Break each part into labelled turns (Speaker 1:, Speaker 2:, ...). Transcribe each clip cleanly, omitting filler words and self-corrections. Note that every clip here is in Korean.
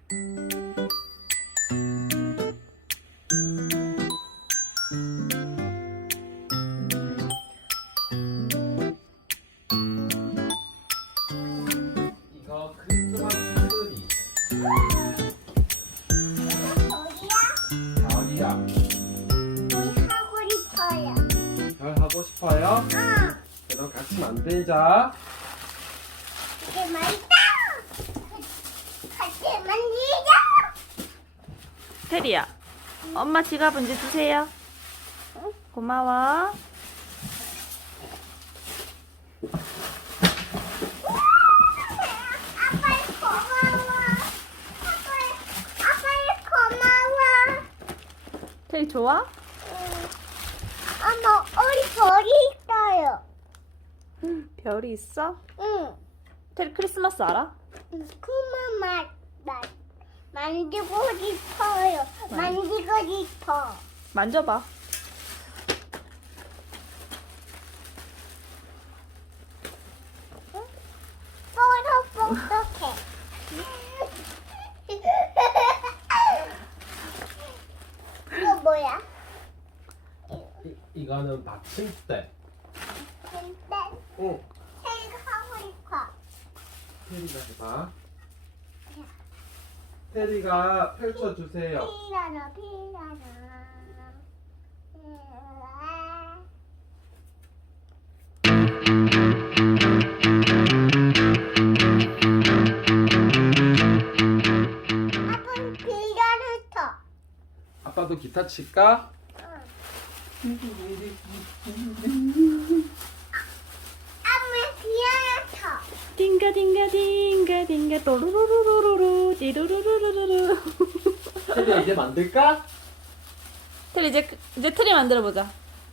Speaker 1: 이거 크리스마스 트리. 별이야.
Speaker 2: 우리 하고 싶어요.
Speaker 1: 별 하고 싶어요?
Speaker 2: 응.
Speaker 1: 그럼 같이 만들자.
Speaker 2: 이게 맛있다. 같이 만들자.
Speaker 3: 테리야, 엄마 지갑 은지 주세요. 고마워.
Speaker 2: 아빠 고마워. 아빠 고마워.
Speaker 3: 테리 좋아?
Speaker 2: 엄마 우리 별이 있어요.
Speaker 3: 별이 있어?
Speaker 2: 응.
Speaker 3: 테리 크리스마스 알아?
Speaker 2: 그만 만지고 싶어요. 만지고 싶어.
Speaker 3: 만져봐.
Speaker 2: 뽀록뽀록해. 이거 뭐야?
Speaker 1: 이거는 받침대.
Speaker 2: 근데
Speaker 1: 응.
Speaker 2: 테이크 하고 싶어.
Speaker 1: 테리가 해봐. 테리가 펼쳐주세요.
Speaker 2: 피라라. 아빠는 피라를 쳐.
Speaker 1: 아빠도 기타 칠까?
Speaker 2: 아빠 피라를 쳐.
Speaker 3: 딩가 딩가 딩가 딩가 또루루루루루 띠루루루루루.
Speaker 1: 테리야 이제 만들까?
Speaker 3: 테리 이제 트리 만들어 보자.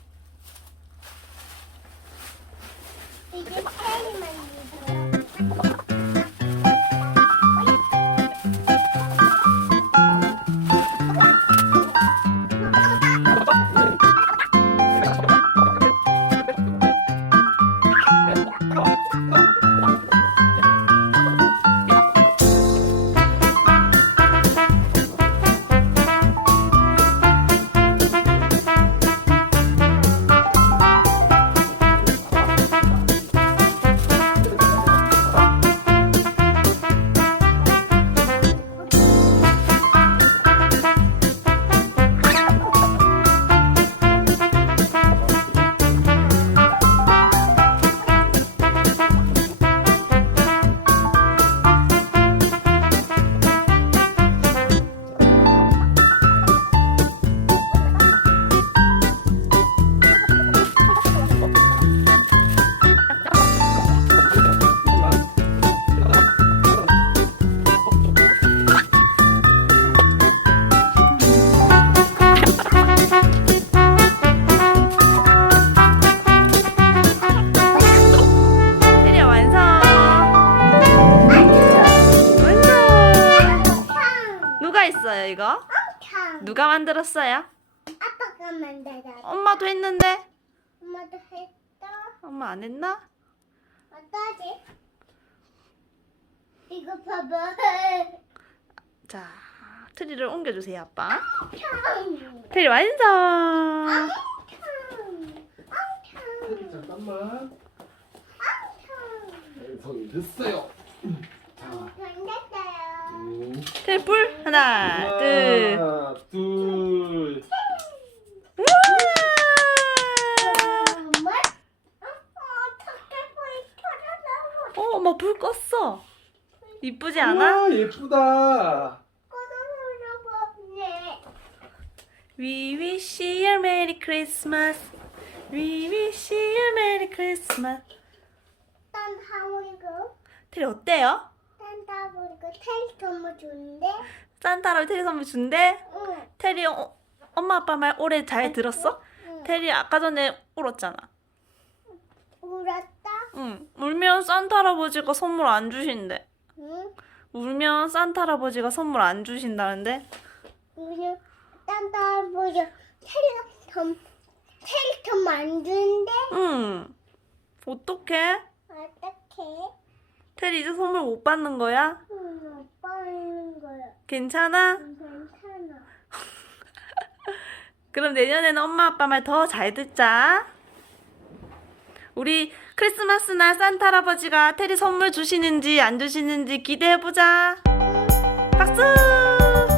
Speaker 2: 이제 테리 만들어.
Speaker 3: 테리야 완성. 완성. 누가 했어요 이거?
Speaker 2: 참.
Speaker 3: 누가 만들었어요?
Speaker 2: 아빠가 만들어.
Speaker 3: 엄마도 했는데?
Speaker 2: 엄마도 했어.
Speaker 3: 엄마 안 했나?
Speaker 2: 어떠지? 이거 봐봐.
Speaker 3: 자, 트리를 옮겨주세요 아빠.
Speaker 2: 참.
Speaker 3: 테리 완성.
Speaker 1: 테리 잠깐만. 완성이 됐어요. 자,
Speaker 2: 됐어요.
Speaker 3: 테리 뿔 하나 둘.
Speaker 1: 하나, 둘.
Speaker 3: 우와!
Speaker 2: 정말? 어떻게 불이 터져나와?
Speaker 3: 엄마 불 껐어. 이쁘지 않아?
Speaker 1: 우와, 예쁘다.
Speaker 2: 꺼져나와.
Speaker 3: We wish you a Merry Christmas. We wish you a Merry Christmas.
Speaker 2: 딴 하모니고,
Speaker 3: 테리 어때요?
Speaker 2: 딴 하모니고 테이크 선물 주는데?
Speaker 3: 산타로 테리 선물 준대?
Speaker 2: 응.
Speaker 3: 테리 엄마 아빠 말 올해 잘 들었어?
Speaker 2: 응.
Speaker 3: 테리 아까 전에 울었잖아.
Speaker 2: 울었다?
Speaker 3: 응. 울면 산타 할아버지가 선물 안 주신대.
Speaker 2: 응.
Speaker 3: 울면 산타 할아버지가 선물 안 주신다는데?
Speaker 2: 우리 딴 할아버지 테이크 만드는데?
Speaker 3: 응. 어떡해?
Speaker 2: 어떡해?
Speaker 3: 테리 이제 선물 못 받는 거야?
Speaker 2: 응, 오빠 있는 거야.
Speaker 3: 괜찮아?
Speaker 2: 괜찮아.
Speaker 3: 그럼 내년에는 엄마 아빠 말 더 잘 듣자. 우리 크리스마스 날 산타 할아버지가 테리 선물 주시는지 안 주시는지 기대해보자. 박수!